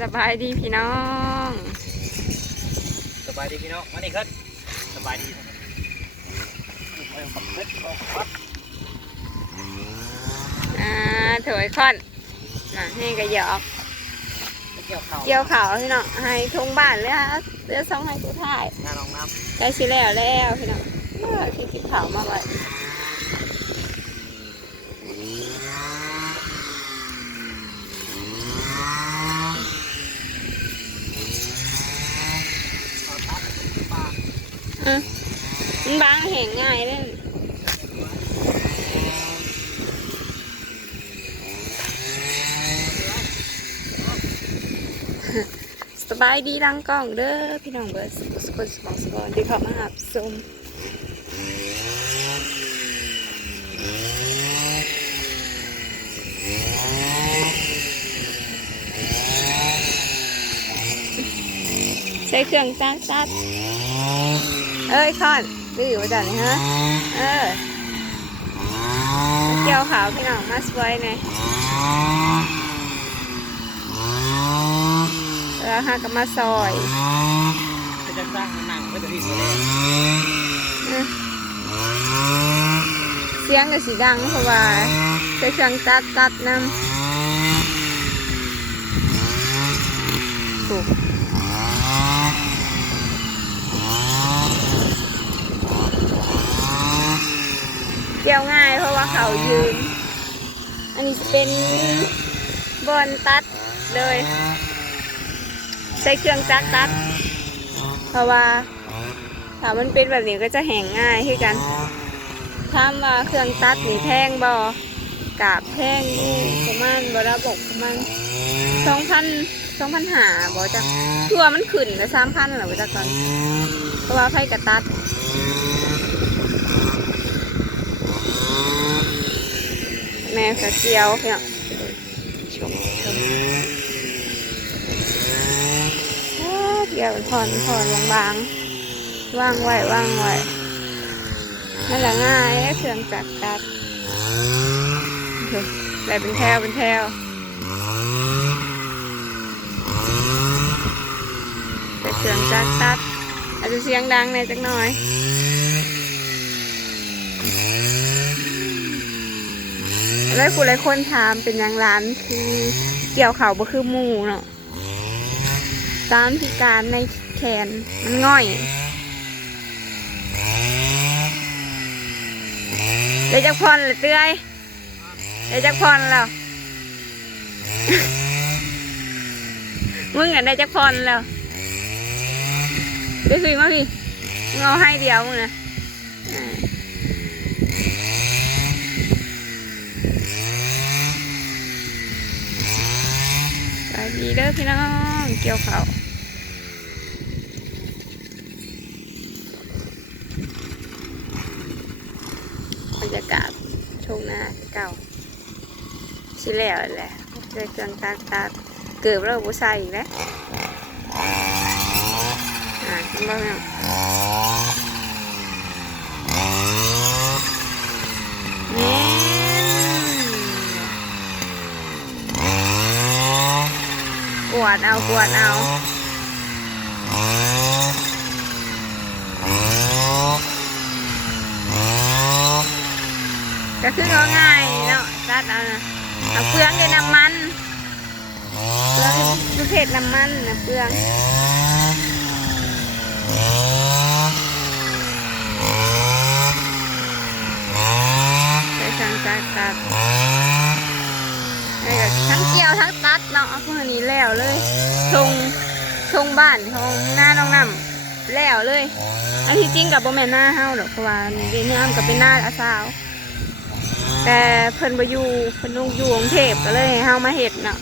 สบายดีพี่น้อง สบายดีพี่น้องมานี่ครับสบายดีไปขับรถไปวัดอ่าถอยคอนน่ะให้กระยอกไปเกี่ยวเข่าเกี่ยวเขาพี่น้องให้ทงบ้านเลยฮะเรือสองให้สุดท้ายหน้าน้องน้ใกล้สิแล้วแล้วพี่น้องเมื่อที่กินข้าวมาไว้อืมมันบางแหงง่ายเลยสบายดีรังกล้องเด้อพี่น้องเบิร์ดสุขสุขสมองสมองที่เขามาหับชมใช้เครื่องตัดตัดเอ้ยคอน ดื้อมาจากไหนฮะเออเกี่ยวขาวพี่น้องมาสวยหนแล้วหากับมาซอยจะสร้างหนังไม่จะที่สุดเลยเสียงก็สีดังเพราะว่าใช้เครื่องตัดตัดน้ำถูก เกี่ยวง่ายเพราะว่าเขายืน อันนี้จะเป็นบอลตัดเลย ใช้เครื่องจักรตัด เพราะว่าถ้ามันเป็นแบบนี้ก็จะแห้งง่ายที่กันถามาเครื่องตัดนี่แพงบอกาบแพงอยู่ประมาณบระบบประมาณสองพันสองพันหาบอจักตัวมันขึ้นไปสามพันหรอจักก่อนเพราะว่าไฟกระตัด แม่กระเจียวเพี่นชมชมอ้าเดียวผ่อนผ่อนบางๆว่างไว้ว่างไว้นั่นแหละง่ายเครื่องจักรตัดเฮ้ยเป็นแถวเป็นแถวแต่เครื่องจักรตัดอาจจะเสียงดังหน่อยจักหน่อย แล้วกูหลายคนถามเป็นอย่างร้านคือเกี่ยวเขาบ่คือหมูเนาะตามพิการในแขนมันง่อยได้จักพรเลยเตื้อยได้จักพรแล้วมึงอะได้จักพรแล้วได้คุยมาพี่มึงเอาให้เดียวมึงนะอ่าสวัส ดีเด้อพี่น้อง เกี่ยวเขาบรรยากาศชงหน้าเก่าชิแล้วแหละเจอเครื่องตัดตัดเกือบแล้วบุใส่อีกแล้วอ่าคุณบ้างเนี่ยแม่นก วดเอากวดเอาก็คือเขาง่ายเนาะตัดเอานะเอาเปลืองด้วยน้ำมันเปลืองประเภทน้ำมันนะเปลืองใช้ช่างตัดตัดไอ้ก็ทั้งเกี่ยวทั้งตัดเนาะเอาพวกนี้แล้วเลยทงทง บ้านทงหน้าน้องน้ำแล้วเลย อันที่จริงกับโบแมนหน้าเฮาหรอกเพราะว่าเดี๋ยวนี้มันกับเป็นหน้าอาสาว แต่เพิ่นบ่อยู่เพิ่นลงอยู่กรุงเทพก็เลยให้เฮามาเฮ็ดเนาะ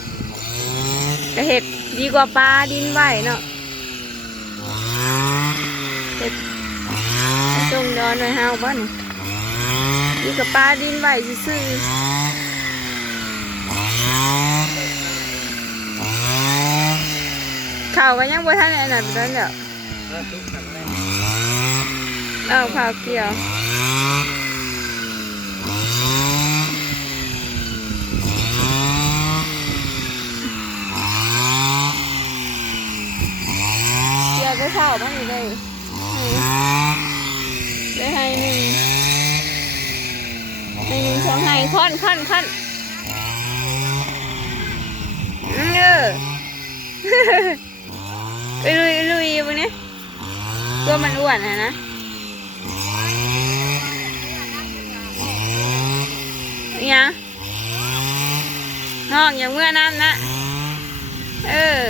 ก็เฮ็ดดีกว่าปลาดินไหวเนาะเฮ็ดจงดอนไว้เฮาบ่นี่ดีกว่าปลาดินไหวซื่อ ข้าวก็ยังบ่ทันอันนั้นเด้อเด้อเริ่มทุกข์กันเลยวเกี่ยวได้เผาบ้างนี่ได้ได้ให้หนึ่งให้หนึ่งสองให้ค่อนค่อนค่อนเออ ลุยลุยวันนี้ตัวมันอ้วนอะนะเนี่ยห้องอย่างเมื่อน้ำนะ เออ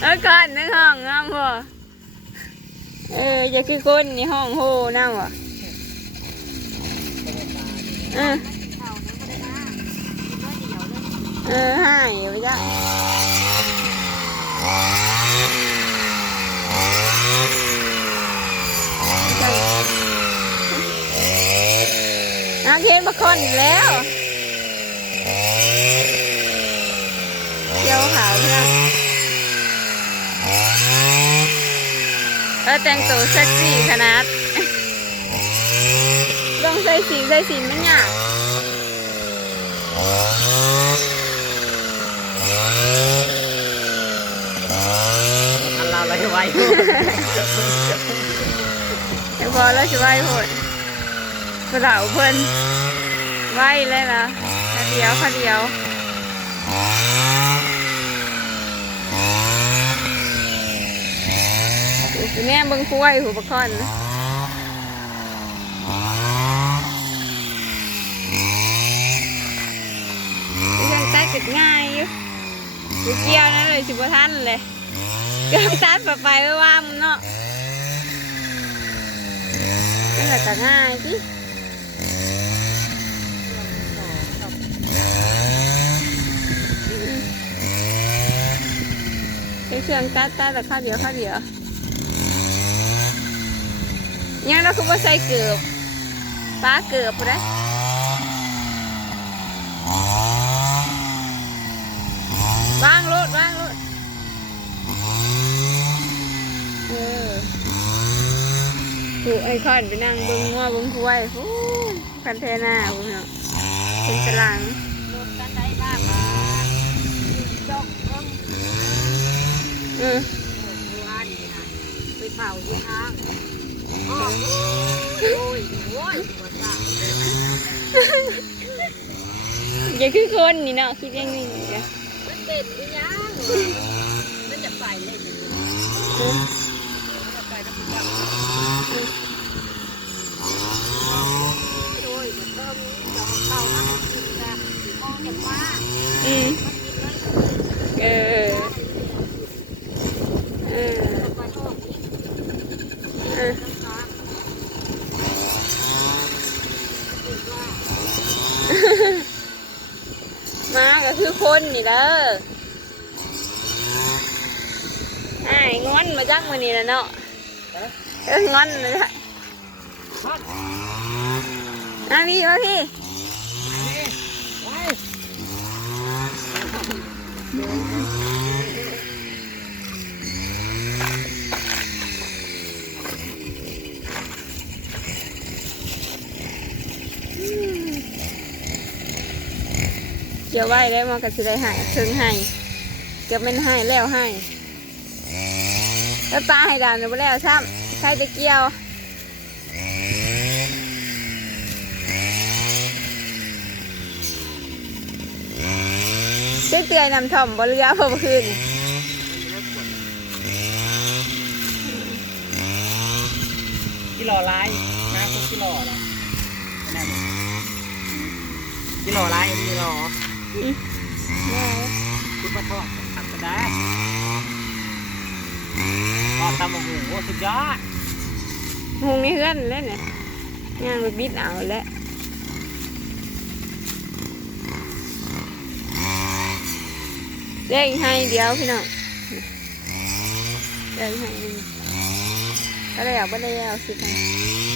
แล้วก่อนนึกห้องงามบ่เออจะคือคนในห้องโหน้ำบ่เออ เออให้ไปจ้ะน้ำเทนประคนอีกแล้วเกี่ยวขาวเพื่อนเออแต่งตัวเซ็กซี่ขนาดต้องใส่สีใส่สีมันยาก อั นเราเราจะไว้แต่พอแล้วจะไหวโหดกระเดาเพิ่นไหวเลยนะขาเดียวขาเดียวคือแม่เบิ่งคุ้ยหูปะคอนยังตัดกิดง่ายอยู่อยู่เกี่ยวนั่นเลยสิบท่านเลย เกือบตัดไปไปไว้ว่ามันเนาะนี่แหละก็ง่ายจิใช้เครื่องตัดตัดแต่ข้าวเดียวข้าวเดียวยังเราคือว่าใส่เกือบป้าเกือบไปเลยวางรถวางรถเออ ผูไอ้คอนไปนั่งเบิ้งงัวเบิ้งคุ้ยฟูคันเทน่าบุณเนาะเป็นตารางรถกันได้บ้างมาจกเพิ่งเออเมื่อวานี่นะไปเผาที่ทางอ๋อโอ้ยโอ้ยหัวจ้าอย่าคือคนนี่เนาะคิดยังไงเนี่ยมันเด็ดอีหยังมันจะไปเลย เออ จะไปแล้วมันจะโอ้ยมันเริ่มจะเข้าแล้วมันกินแบบม อืมเออเออเออน้ำตาลคิดว่ามาก็คือคนนี่เด้อไอ้ายงอนมาจักมานี่แล้วเนาะเอองอนเลยละอะพี่มาพี่ เกี่ยวไว้ได้มาก็สิได้หายถึงให้เกือบเป็นให้แล้วให้แล้วปลาให้ดานหรือบ่แล้วซ้ำใครจะเกี่ยว จ๊เตือนนำถ่อมบเรือเพิ่มขึ้นกิโลลายมาคุกกิโลนะกิโลลายกิโลคุณมาทอดทำก็ได้ทอดตำมะฮุงโอ้สุดยอดหงนี่เพื่อนแล้วเนี่ยย่างไปบิดเอาแล้ว เด้งให้เดียวพี่น้องเด้งให้หนึ่งก็เลยเอาไปได้เอาสิคะ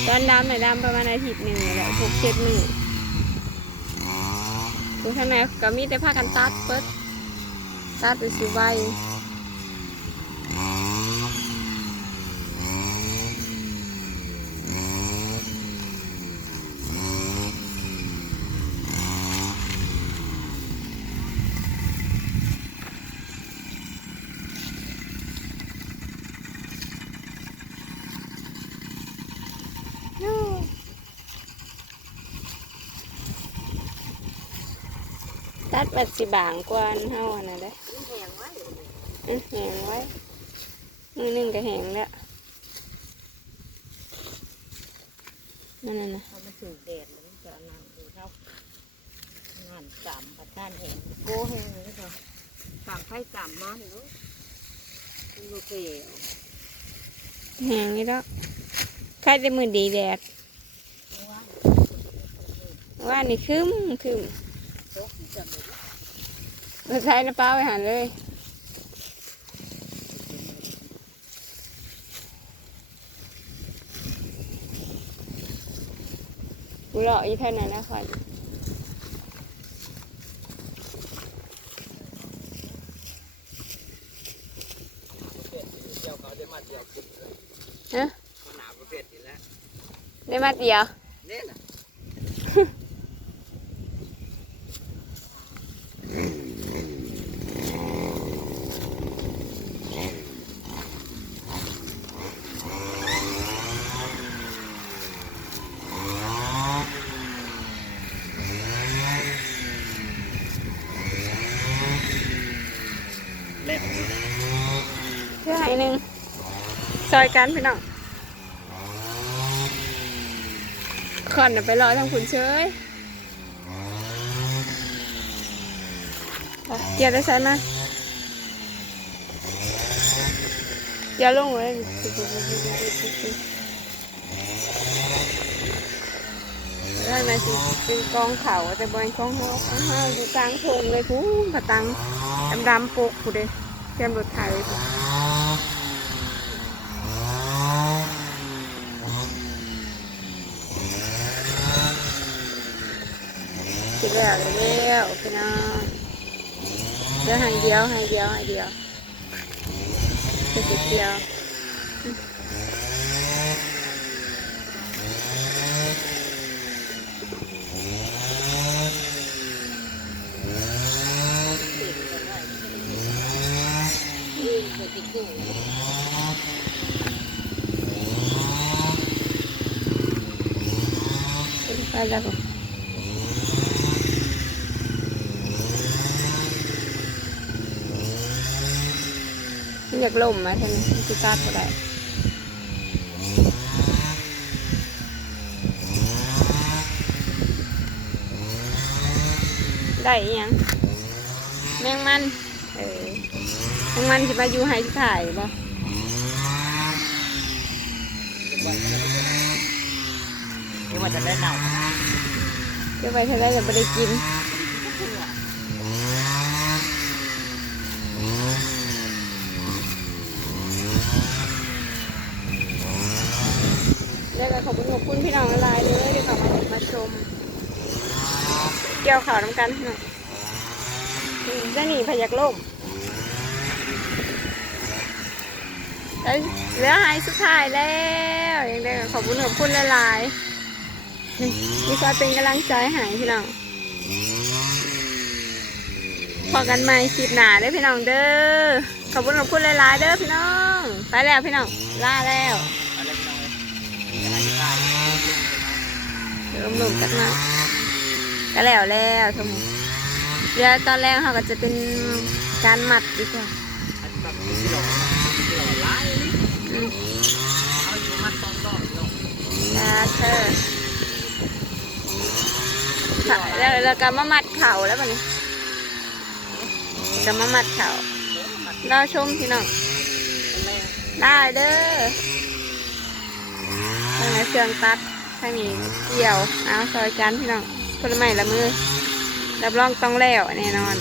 ตอนดำหน่อยดำประมาณอาทิตย์หนึ่งนี่แหละหกเจ็ดมือดูข้างในก็มีแต่ผ้ากันตัดเปิดตัดไปสิใบ ตัดแบบสิบางกว่าอันเฮาอันนั้นเด้อมันแหงไว้อื้อแหงไว้มือหนึงก็แหงแล้วนั่นน่ะนะพอมันสูดแดดแล้วมันจะนั่งดูเท่านั่นจำปัดด้านแหงโก้แหงเลยค่ะจำไฟจำมันเนาะมันโอเคแหงนี่แล้วใครได้มือดีแดดว่าว่านี่คึมคึม ใช้น้ำเปล่าไปหันเลยกูรออยู่เท่านั้นนะคอยเที่ยวเขาได้มาเที่ยวกินเลยฮะหนาประเภทนี้แหล้วได้มาเดียว เนี่ยนะ เพื่อให้หนึ่ง ซอยกันพี่น้องขอนไปรอทางคุณเชยเกี่ยวได้ใช่ไหมเกี่ยวลงเลยได้ไหมสิเป็นกองเขาแต่บนกองเขาของเขาอยู่กลางทงเลยผู้ผตังดำๆปุกผู้เด้เตรียมรถไถพู้ คิด แล้วแล้วพี่น้องเดี๋ยวให้เดียวให้เดียวให้เดียวจะสิเดียวไปแล้วผมมัน อยากล่มมาท่านคือตัดก็ได้ได้อีหยังแมงมัน เออแมงมันสิมาอยู่ให้สิถ่ายบ่นี่ว่าจะได้เน่าเดี๋ยวไปเท่าไรเราไม่ได้กิน แล้วก็ ขอบคุณขอบคุณพี่น้องหลายเลยที่เขามามาชม เกี่ยวข่าวน้ำกันพี่องจะหนีพยักล่มแล้วเหลือหายสุดท้ายแล้วยังได้ก็ขอบคุณขอบคุณหลายๆนี่ก็เป็นกำลังใจให้พี่น้องพอกันใหม่คลิปหนาเด้อพี่น้องเด้อขอบคุณขอบคุณหลายๆเด้อพี่น้อง ไปแล้วพี่น้องลาแล้ว อะไรพี่น้องเลยอะไรที่ได้ เริ่มลมกันมาก็แล้วแล้วทั้งหมดเดี๋ยวตอนแรกเขาก็จะเป็นการหมัดดีกว่าอันนี้แบบกิโลกิโลหลายอืมเอาอยู่มัดตอนต่อกิโลนะเธอค่ะแล้วแล้วก็มามัดเข่าแล้วป่ะนี่จะมามัดเข่าเราชมพี่น้องแม่ได้เด้อทางนี้เครื่องตัด ทางนี้เกี่ยว เอาซอยกันพี่น้องผลไม้ละมือรับรองต้องแล้วแน่นอน